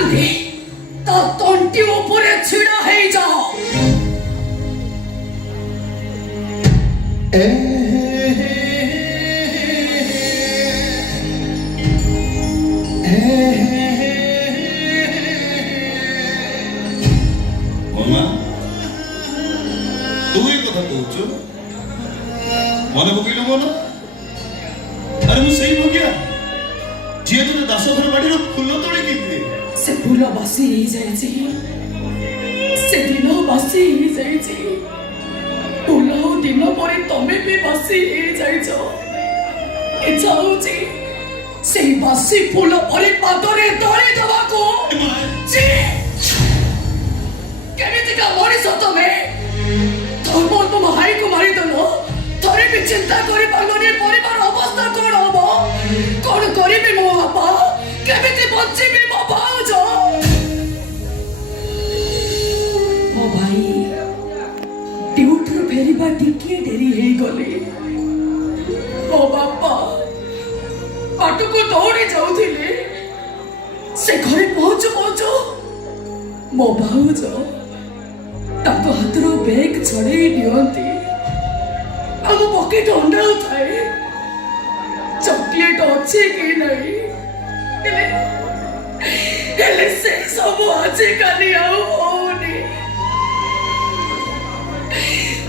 ତା ତଣ୍ଟି ଉପରେ ଛିଡ଼ା ହେଇଯାଅ। ମାମା ତୁ ଏ କଥା କହୁଛୁ ମନେ ପକେଇଲୁ ମନ? ଆରେ ମୁଁ ସେଇ ଭଗିଆ ଯିଏ ତୋର ଦାସଘର ବାଡ଼ିର ଫୁଲ ତୋଳିକି ଦିଏ। ସେ ଫୁଲ ବାସି ହେଇଯାଇଛି, ସେ ଦିନ ବାସି ହେଇଯାଇଛି, ଫୁଲ ଆଉ ଦିନ ପରେ ତମେ ବି ବାସି ହେଇଯାଇଛ। ଇଚ୍ଛା ହଉଛି ସେଇ ବାସି ଫୁଲ ପରି ପାଦରେ ଦଳି ଦେବାକୁ। କେମିତିକା ମଣିଷ ତମେ? ତମ ଭାଇକୁ ମାରିଦେଲ, ଥରେ ବି ଚିନ୍ତା କରିପାରିଲନି ପରିବାର ଅବସ୍ଥା କଣ ହବ? କଣ କରିବି ମୋ ବାପା? କେମିତି ବଞ୍ଚିବି ମୋ ଭାଉଜ? ମୋ ଭାଇ ଡ୍ୟୁଟିରୁ ଫେରିବା ଟିକିଏ ଡେରି ହେଇଗଲେ। ମୋ ବାପା ବାଟକୁ ଦୌଡ଼ି ଯାଉଥିଲେ। ସେ ଘରେ ପହଞ୍ଚୁ ପହଞ୍ଚୁ ମୋ ଭାଉଜ ତାଙ୍କ ହାତରୁ ବ୍ୟାଗ୍ ଛଡ଼େଇ ନିଅନ୍ତି। ଆମ ପକେଟ ଅଣ୍ଡାଉଥାଏ ଚକୋଲେଟ ଅଛି କି ନାହିଁ। ହେଲେ ସେ ସବୁ ଆଜିକାଲି ଆଉ ହଉନି।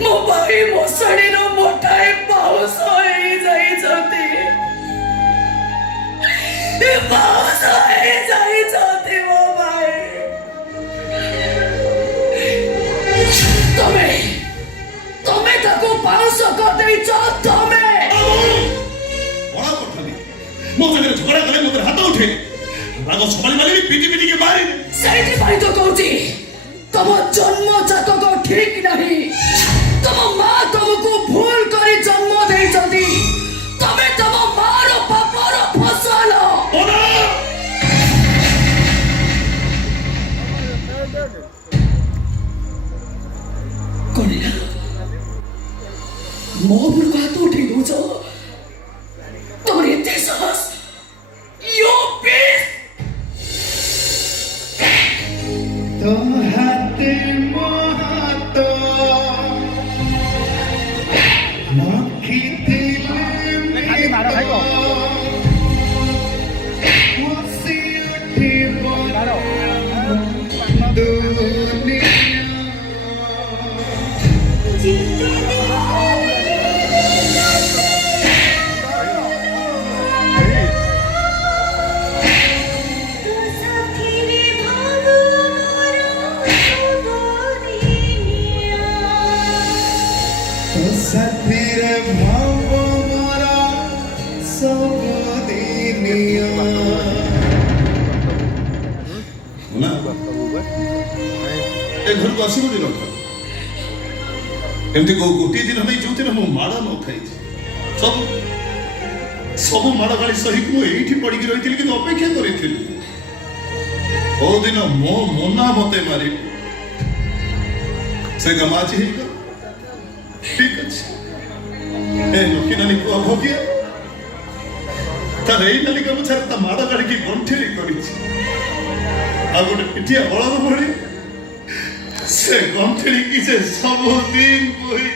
ମୋ ଭାଇ ମଶାଣିର ମୋଟାଏ ପାଉସ ହେଇଯାଇଛନ୍ତି। ପାଉସ ହେଇଯାଇଛନ୍ତି ମୋ ଭାଇ। ତମେ ତାକୁ ପାଉସ କରିଦେଇଛ। ତମେ ବଡ କରୁଛନ୍ତି ମୋ ସାଙ୍ଗରେ ଝଗଡ଼ା କଲେ ମୋ ହାତ ଉଠେ ରାଗ ସମ୍ଭାଳି ପାରିବି ପିଟି ପିଟିକି ମାରି। ସେଇଥିପାଇଁ ତ କହୁଛି ତମ ଜନ୍ମ ଜାତକ ଠିକ ନାହିଁ। ତମ ମା ତମକୁ ଭୁଲ କରି ଜନ୍ମ ଦେଇଛନ୍ତି। ତମେ ତମ ମାର ପାପର ଫସଲ। କଣ ମୋ ଉପରକୁ ହାତ ଉଠେଇ ଦଉଛ? ତମର ଏତେ ସାହସ? यो पीस तो हाथे मोहातो मक्खी दिले में तो मसी उठी बोलो दुनिया साथीरे भाव मोरा सब दिनिया ना ए घर को आसीबो दिन एमती को गोटी दिन नहीं जो दिन मो माड़ा न खाई सब माड़ा गाड़ी सही को एठी पड़ी की रहिथिल कि अपेक्षा करिथिल। ओ दिन मो मना मते मारी से गमाची ही कर ठीक अछि। ए लकी नानी को भोगिया तार एई नाली का मुछार ता माड़ा गाड़ी की गंठेरी करिछि। आ गोटे पिटिया बळद भଳି से गंठेरी की से सब दिन बोई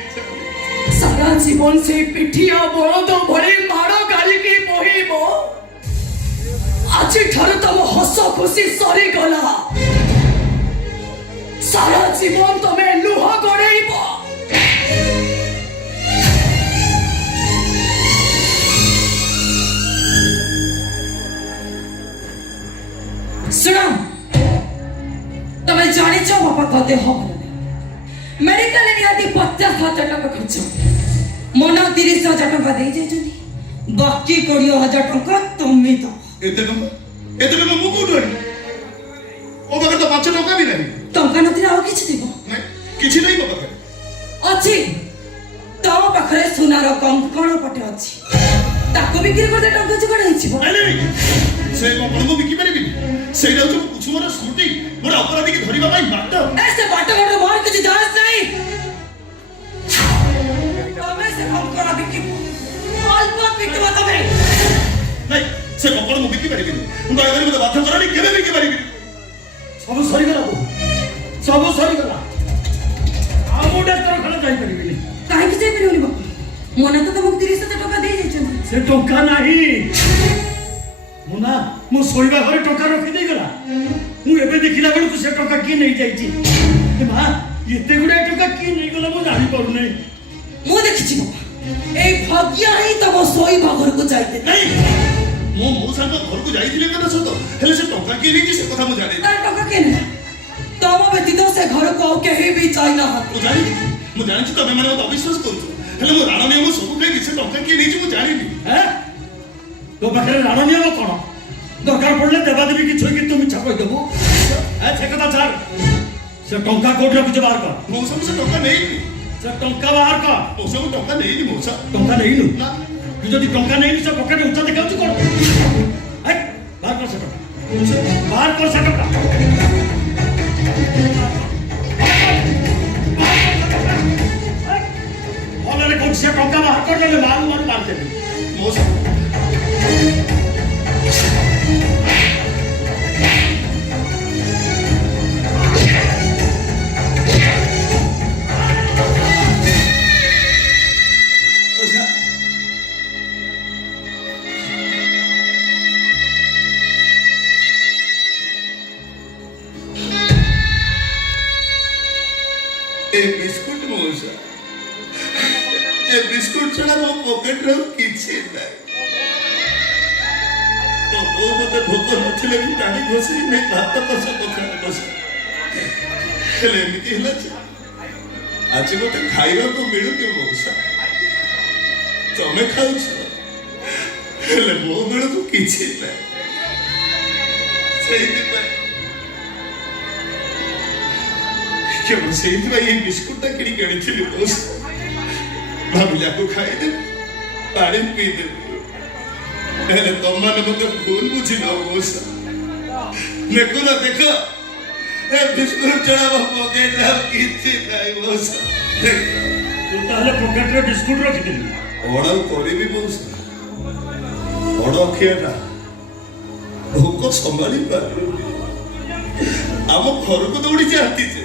सारा जीवन से पिठिया बळद भଳି माड़ गाड़ी की बोहिबो। आज ठार तम हस खुशी सरी गला। सारा जीवन तमे लुह गड़ेइबो। सुनो तुम्हें जानी बापा कहते हो मेडिकल निहाती 50,000 टका खर्च मन 30,000 टका दे जाइछनी बाकी 20,000 टका तुम ही दो। एते टका मु कोठो आनी ओ बगर तो 5 टका भी नहीं। टका नथिरा आ किछि देबो? नहीं किछि नहीं मो बगर अछि तो पाखरे सोनार कंकण पटे अछि ताको बिक्री कर दे टका जुगाड़ हिचिबो। नहीं से कंकण को बिकी परबी ସେଇଟା ହଉଛି କୁସୁମର ସ୍ମୃତି ମୋର ଅପରାଧୀକି ଧରିବା ପାଇଁ ବାଟ। ऐसे बाटे बाटे मार କିଛି ଜାଣିସ ନାହିଁ। ତମେ ସେ କଙ୍କଡ଼ା ବିକି ଅଳ୍ପ ବିକିବ ତମେ। ନାଇଁ ସେ କଙ୍କଡ଼ା ମୁଁ ବିକି ପାରିବିନି। ମୁଁ ଦୟାକରି ମୋତେ ବାଧ୍ୟ କରନି କେବେ ବିକି ପାରିବିନି। सब सरी गला आमु डाक्तरखाना जाई परिबिनी କାହିଁକି ଯାଇପାରିବନି ବାପା ମନେ ତ ତମକୁ 30,000 ଟଙ୍କା ଦେଇ ଯାଇଛନ୍ତି से टंका नाही मुना मो सोइबा घरे टंका रखि देई गला मु एबे देखिला बेलु से टंका की नहीं जाईची ए मां एते गुडा टंका की नहीं गला मु जानि पारु नै ମୁଁ ଦେଖିଛି ବାପା ଏଇ ଭାଗ୍ୟ ହିଁ ତମ ଶୋଇବା ଘରକୁ ଯାଇତେ नहीं ମୁଁ ମଉସାଙ୍କ ଘରକୁ ଯାଇଥିଲି କଥା ସତ ହେଲେ ସେ ଟଙ୍କା କିଏ ନେଇଛି ସେ କଥା ମୁଁ ଜାଣିନି ତାର ଟଙ୍କା କିଏ ନେଲା ତମ ବ୍ୟତୀତ ସେ ଘରକୁ ଆଉ କେହି ବି ଯାଇନାହାନ୍ତି ମୁଁ ଜାଣିଛି ତମେ ମାନେ ମତେ ଅବିଶ୍ୱାସ କରୁଛ ହେଲେ ମୁଁ ରାଣ ନିୟମ ସବୁ ଖାଇକି ସେ ଟଙ୍କା କିଏ ନେଇଛି ମୁଁ ଜାଣିନି हैं तो पाखरे राण नियम कोन दरकार पड़ले देवादेवी की छोई कि तुम इच्छा कहि देबो ए से कथा छाड़ से टंका कोठ रखि बाहर कर ମଉସା ମୁଁ ସେ ଟଙ୍କା ନେଇନି से टंका बाहर कर ମଉସା ମୁଁ ଟଙ୍କା ନେଇନି ମଉସା टंका नहीं नु ନା तू जदि टंका नहीं से पकेट उच्च देखाउ छु कोन ए बाहर कर से टंका बाहर कर से टंका ओले कोन से टंका बाहर कर ले मार दे ମଉସା बिस्कुट मौसा ए बिस्कुट छड़ा मो पॉकेट रे किछि नै तो वो मते भोक नथिले भी टाणी घोसी में भात कस पखा बस हेले एमिति हला आज मते खाइबा को मिलु के मौसा तमे खाउछ हेले मो मिलु को किछि नै सेहिति पे केवल ସେଇଥିପାଇଁ ଏଇ ବିସ୍କୁଟଟା କିଣିକି ଆଣିଥିଲି ବସ୍ ଭାବିଲି ଆକୁ ଖାଇଦେ ପାଣି ପିଇଦେବି ହେଲେ ତମମାନେ ମତେ ଭୁଲ ବୁଝିଲ ବସ୍ ଦେଖ ନା ଦେଖ ଏ ବିସ୍କୁଟ ଛଡା ମୋ ପକେଟରେ ଆଉ କିଛି ନାହିଁ ବସ୍ तू ताले पॉकेट रे बिस्कुट रखि देली ଅର୍ଡର କରିବି ବସ୍ ବଡ ଖିଆଟା ଭୋକ ସମ୍ଭାଳି ପାରୁନି ଆମ ଘରକୁ ଦୌଡ଼ିଛି ଆସିଛେ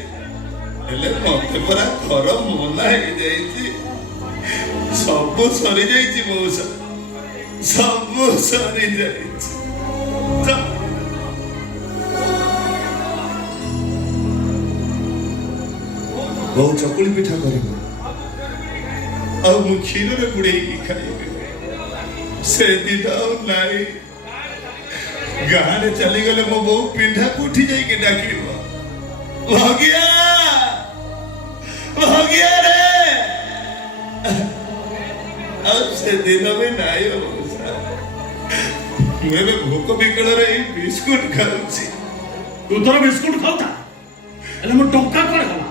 ହେଲେ ମତେ ପରା ଘର ମନା ହେଇଯାଇଛି ସବୁ ସରି ଯାଇଛି ମଉସା ସବୁ ସରି ଯାଇଛି ବୋଉ ଚକୁଳି ପିଠା କରିବ ଆଉ ମୁଁ କ୍ଷୀରରେ ବୁଡେଇକି ଖାଇବି ସେଦିନ ଆଉ ନାହିଁ ଗାଁରେ ଚାଲିଗଲେ ମୋ ବୋଉ ପିନ୍ଧାକୁ ଉଠି ଯାଇକି ଡାକିବ ଭଗିଆ भगिया रे अब से दिन में नहीं हो मैं भूख बिकल रे बिस्कुट खाऊची तू तोर बिस्कुट खाउता एले मो टंका कोन गला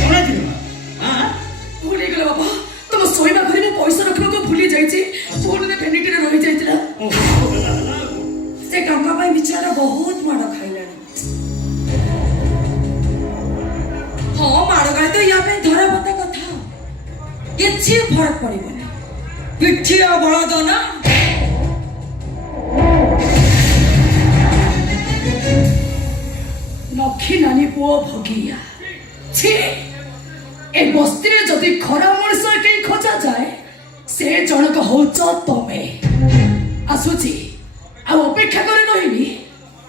कोन दिला हां भूली गेलो बाबा तुम सोइबा घरे में पैसा रखबा को भूली जाईची फोन में फेनिटी रे रहि जाईतला से टंका पाई बिचारा बहुत माड़ खाइलानी हाँ माड़ गाय तो या पे धरा बता कथा किछि फरक पड़िबनी पिठिया बळद ना नखी नानी पुओ भगिया छी ए बस्ती रे जदि खरा मଣିଷ के खोजा जाए से जनक होच तमे आसुची आ अपेक्षा करे रहिबी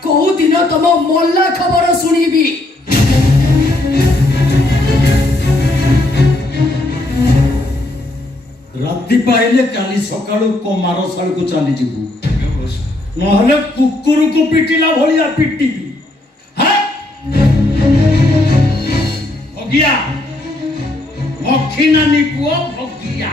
को दिन तम मल्ला खबर सुनिबी राति पाइले काली सकाळु कमारसाळ को चली जीवु नहले कुकुर को पिटिला भलिया पिटिबी हां भगिया मक्खी नानी पुओ भगिया